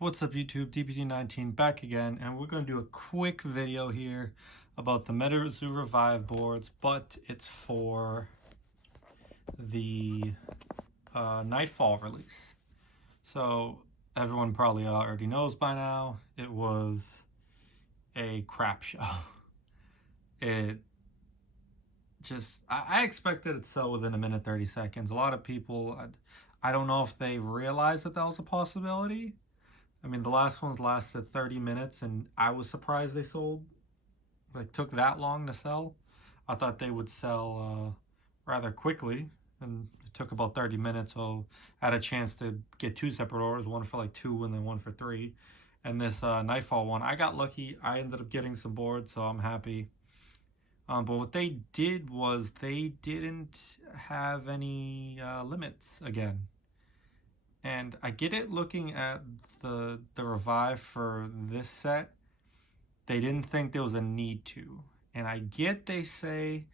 What's up YouTube, DPT19 back again, and we're going to do a quick video here about the Metazoo Revive boards, but it's for the Nightfall release. So everyone probably already knows by now, it was a crap show. It just, I expected it to sell within a minute 30 seconds. A lot of people, I don't know if they realized that was a possibility. I mean, the last ones lasted 30 minutes, and I was surprised they took that long to sell. I thought they would sell rather quickly, and it took about 30 minutes, so I had a chance to get two separate orders, one for like 2 and then one for 3. And this Nightfall one, I got lucky. I ended up getting some boards, so I'm happy. But what they did was they didn't have any limits again. And I get it looking at the Revive for this set. They didn't think there was a need to. And I get they say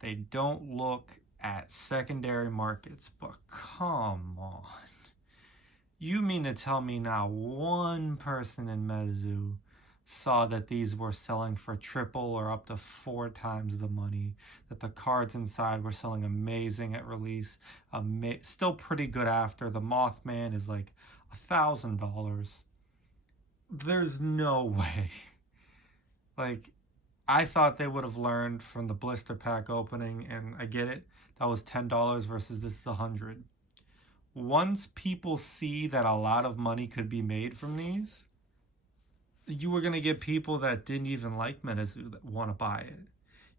they don't look at secondary markets, but come on. You mean to tell me now one person in Metazoo saw that these were selling for triple or up to 4 times the money, that the cards inside were selling amazing at release, still pretty good after. The Mothman is like $1,000. There's no way. Like, I thought they would have learned from the blister pack opening, and I get it. That was $10 versus this is $100. Once people see that a lot of money could be made from these, you were going to get people that didn't even like Metazoo that want to buy it.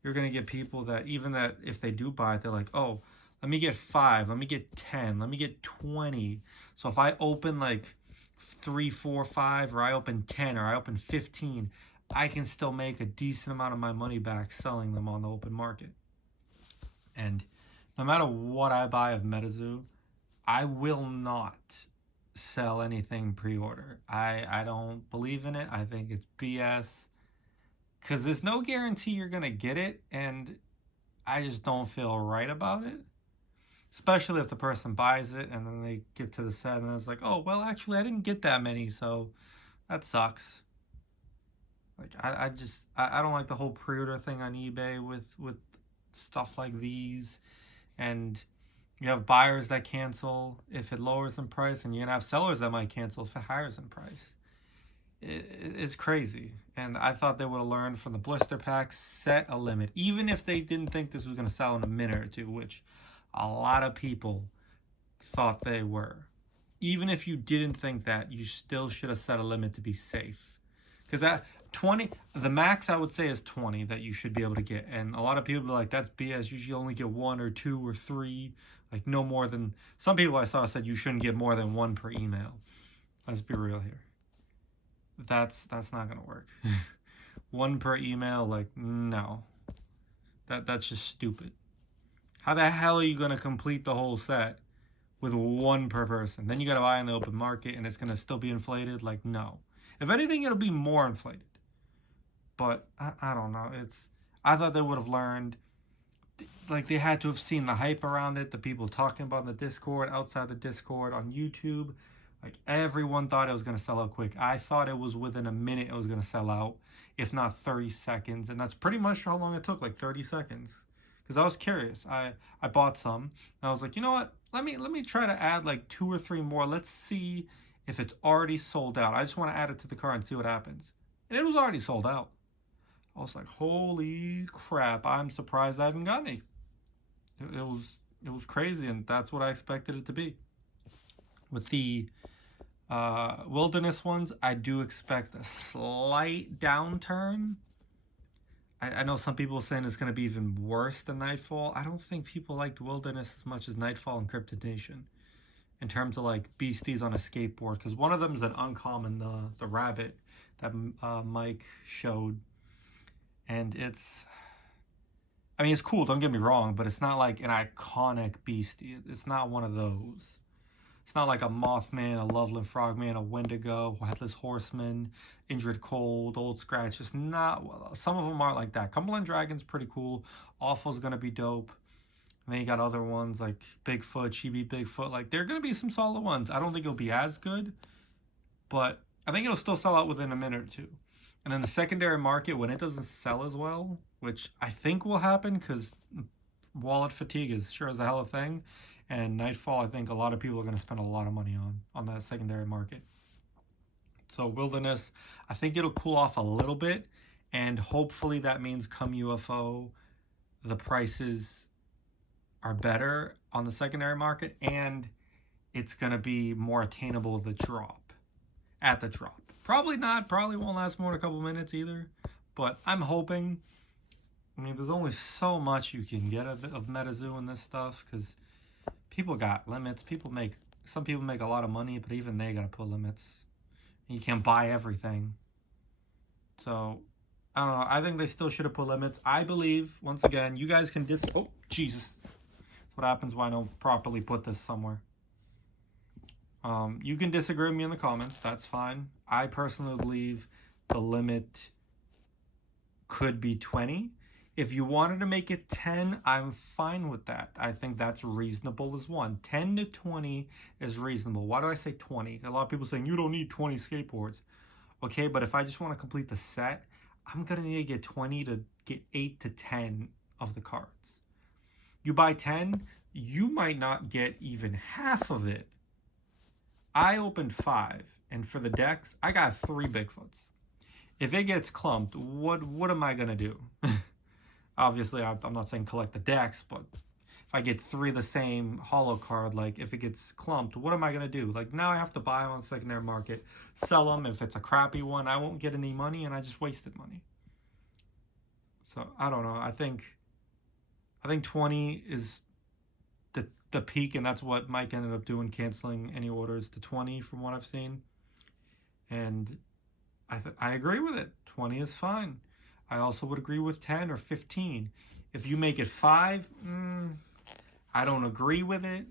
You're going to get people that, even that if they do buy it, they're like, oh, let me get 5, let me get 10, let me get 20. So if I open like 3, 4, 5, or I open 10, or I open 15, I can still make a decent amount of my money back selling them on the open market. And no matter what I buy of Metazoo, I will not sell anything pre-order. I don't believe in it. I think it's BS, because there's no guarantee you're gonna get it, and I just don't feel right about it, especially if the person buys it and then they get to the set and it's like, oh well, actually I didn't get that many, so that sucks. Like, I don't like the whole pre-order thing on eBay with stuff like these. And you have buyers that cancel if it lowers in price, and you're going to have sellers that might cancel if it higher in price. It's crazy. And I thought they would have learned from the blister packs, set a limit. Even if they didn't think this was going to sell in a minute or two, which a lot of people thought they were. Even if you didn't think that, you still should have set a limit to be safe. Because that 20, the max I would say is 20 that you should be able to get. And a lot of people are like, that's BS. You should only get 1 or 2 or 3. Like, no more than, some people I saw said you shouldn't get more than 1 per email. Let's be real here. That's not gonna work. 1 per email, like, no. That's just stupid. How the hell are you gonna complete the whole set with 1 per person? Then you gotta buy in the open market and it's gonna still be inflated? Like, no. If anything, it'll be more inflated. But I don't know. I thought they would have learned. Like, they had to have seen the hype around it, the people talking about in the Discord, outside the Discord, on YouTube. Like, everyone thought it was going to sell out quick. I thought it was within a minute it was going to sell out, if not 30 seconds. And that's pretty much how long it took, like 30 seconds. Because I was curious. I bought some, and I was like, you know what? Let me try to add like 2 or 3 more. Let's see if it's already sold out. I just want to add it to the cart and see what happens. And it was already sold out. I was like, holy crap, I'm surprised I haven't gotten any. It was crazy, and that's what I expected it to be. With the Wilderness ones, I do expect a slight downturn. I know some people are saying it's going to be even worse than Nightfall. I don't think people liked Wilderness as much as Nightfall and Cryptid Nation, in terms of like beasties on a skateboard, because one of them is an uncommon, the rabbit that Mike showed. And it's cool, don't get me wrong, but it's not like an iconic beastie. It's not one of those. It's not like a Mothman, a Loveland Frogman, a Wendigo, Headless Horseman, Injured Cold, Old Scratch. It's not, some of them aren't like that. Cumberland Dragon's pretty cool. Awful's gonna be dope. And then you got other ones like Bigfoot, Chibi Bigfoot. Like, there are gonna be some solid ones. I don't think it'll be as good, but I think it'll still sell out within a minute or two. And then the secondary market, when it doesn't sell as well, which I think will happen because wallet fatigue is sure as a hell a thing, and Nightfall, I think a lot of people are going to spend a lot of money on that secondary market. So Wilderness, I think it'll cool off a little bit, and hopefully that means come UFO, the prices are better on the secondary market, and it's going to be more attainable at the drop. Probably not, probably won't last more than a couple minutes either, but I'm hoping. I mean, there's only so much you can get of Metazoo and this stuff because people got limits. Some people make a lot of money, but even they got to put limits. You can't buy everything. So, I don't know. I think they still should have put limits. I believe, once again, you guys can oh, Jesus. That's what happens when I don't properly put this somewhere. You can disagree with me in the comments. That's fine. I personally believe the limit could be 20. If you wanted to make it 10, I'm fine with that. I think that's reasonable as one. 10 to 20 is reasonable. Why do I say 20? A lot of people saying you don't need 20 skateboards. Okay, but if I just want to complete the set, I'm going to need to get 20 to get 8 to 10 of the cards. You buy 10, you might not get even half of it. I opened 5, and for the decks, I got 3 Bigfoots. If it gets clumped, what am I going to do? Obviously, I'm not saying collect the decks, but if I get 3 of the same holo card, like if it gets clumped, what am I going to do? Like now I have to buy them on the secondary market, sell them. If it's a crappy one, I won't get any money, and I just wasted money. So I don't know. I think 20 is the peak, and that's what Mike ended up doing, canceling any orders to 20 from what I've seen. And I agree with it. 20 is fine. I also would agree with 10 or 15. If you make it 5, I don't agree with it,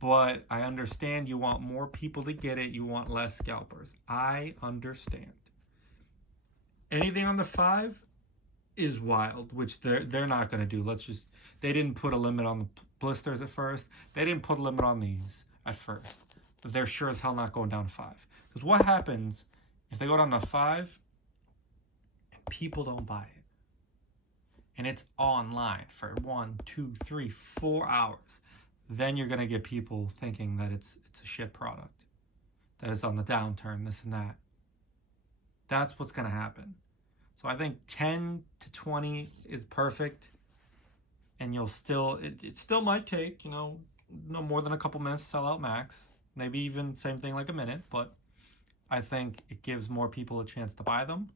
but I understand you want more people to get it. You want less scalpers. I understand. Anything on the 5 is wild, which they're not going to do. They didn't put a limit on the blisters at first. They didn't put a limit on these at first. But they're sure as hell not going down to 5. Because what happens if they go down to 5 and people don't buy it? And it's online for 1, 2, 3, 4 hours. Then you're going to get people thinking that it's a shit product. That it's on the downturn, this and that. That's what's going to happen. So I think 10 to 20 is perfect. And you'll still, it still might take, no more than a couple minutes to sell out max. Maybe even same thing like a minute. But I think it gives more people a chance to buy them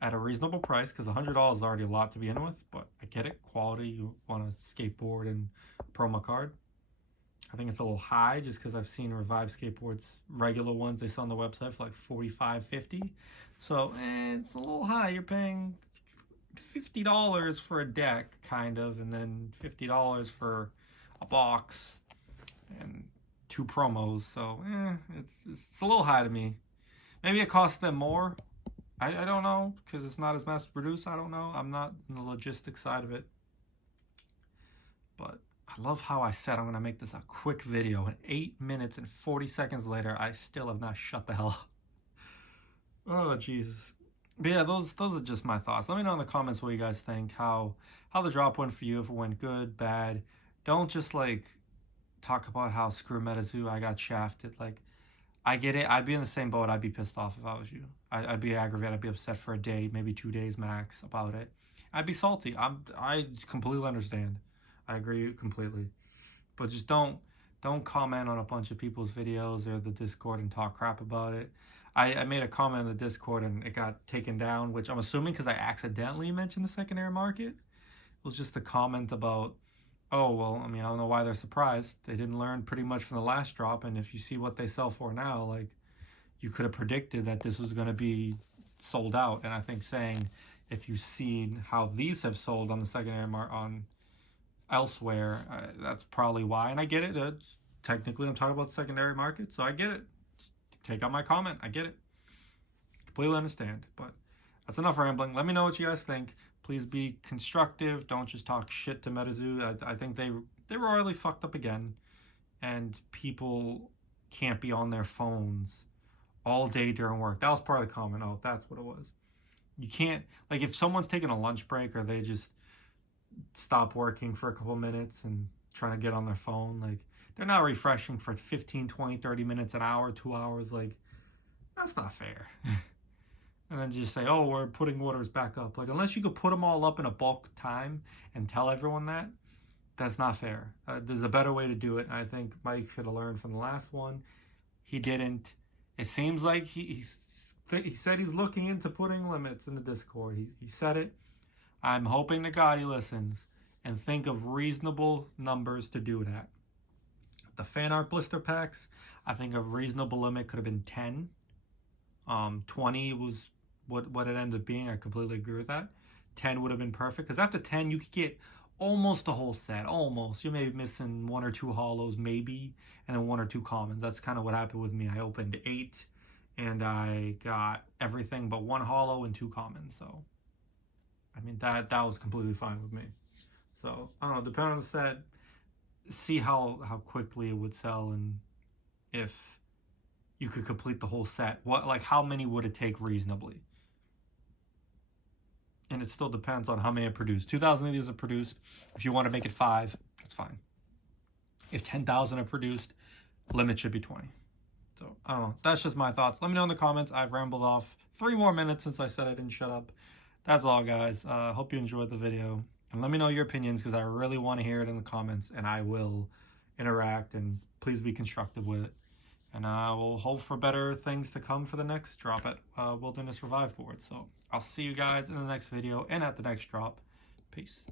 at a reasonable price, because $100 is already a lot to begin with. But I get it. Quality, you want a skateboard and a promo card. I think it's a little high just because I've seen Revive skateboards, regular ones they sell on the website for like $45, $50. So it's a little high. You're paying $50 for a deck, kind of, and then $50 for a box and 2 promos. So it's a little high to me. Maybe it costs them more. I don't know, because it's not as mass produced. I don't know. I'm not in the logistics side of it. But I love how I said I'm going to make this a quick video, and 8 minutes and 40 seconds later, I still have not shut the hell up. Oh, Jesus. But yeah, those are just my thoughts. Let me know in the comments what you guys think, how the drop went for you, if it went good, bad. Don't just, like, talk about how screw Metazoo, I got shafted. Like, I get it. I'd be in the same boat. I'd be pissed off if I was you. I'd be aggravated. I'd be upset for a day, maybe 2 days max about it. I'd be salty. I completely understand. I agree completely. But just don't comment on a bunch of people's videos or the Discord and talk crap about it. I made a comment in the Discord and it got taken down, which I'm assuming because I accidentally mentioned the secondary market. It was just a comment about, oh, well, I mean, I don't know why they're surprised. They didn't learn pretty much from the last drop, and if you see what they sell for now, like, you could have predicted that this was going to be sold out. And I think saying, if you've seen how these have sold on the secondary market on elsewhere, that's probably why. And I get it. Technically, I'm talking about the secondary market, so I get it. Take out my comment. I get it. Completely understand. But that's enough rambling. Let me know what you guys think. Please be constructive. Don't just talk shit to Metazoo. I think they royally fucked up again. And people can't be on their phones all day during work. That was part of the comment. Oh, that's what it was. You can't, like, if someone's taking a lunch break or they just stop working for a couple minutes and trying to get on their phone, like, they're not refreshing for 15, 20, 30 minutes, an hour, 2 hours. Like, that's not fair. And then just say, oh, we're putting orders back up. Like, unless you could put them all up in a bulk time and tell everyone that, that's not fair. There's a better way to do it. And I think Mike should have learned from the last one. He didn't. It seems like he said he's looking into putting limits in the Discord. He said it. I'm hoping to God he listens and think of reasonable numbers to do that. The fan art blister packs, I think a reasonable limit could have been 10. 20 was what it ended up being. I completely agree with that. 10 would have been perfect, because after 10 you could get almost the whole set. Almost. You may be missing 1 or 2 holos maybe, and then 1 or 2 commons. That's kind of what happened with me. I opened 8 and I got everything but 1 holo and 2 commons. So I mean, that was completely fine with me. So I don't know, depending on the set, see how quickly it would sell, and if you could complete the whole set, how many would it take reasonably? And it still depends on how many are produced. 2,000 of these are produced. If you want to make it 5, that's fine. If 10,000 are produced, limit should be 20. So I don't know, that's just my thoughts. Let me know in the comments. I've rambled off 3 more minutes since I said I didn't shut up. That's all, guys. Hope you enjoyed the video, and let me know your opinions, because I really want to hear it in the comments, and I will interact, and please be constructive with it. And I will hope for better things to come for the next drop at Wilderness Revive board. So I'll see you guys in the next video and at the next drop. Peace.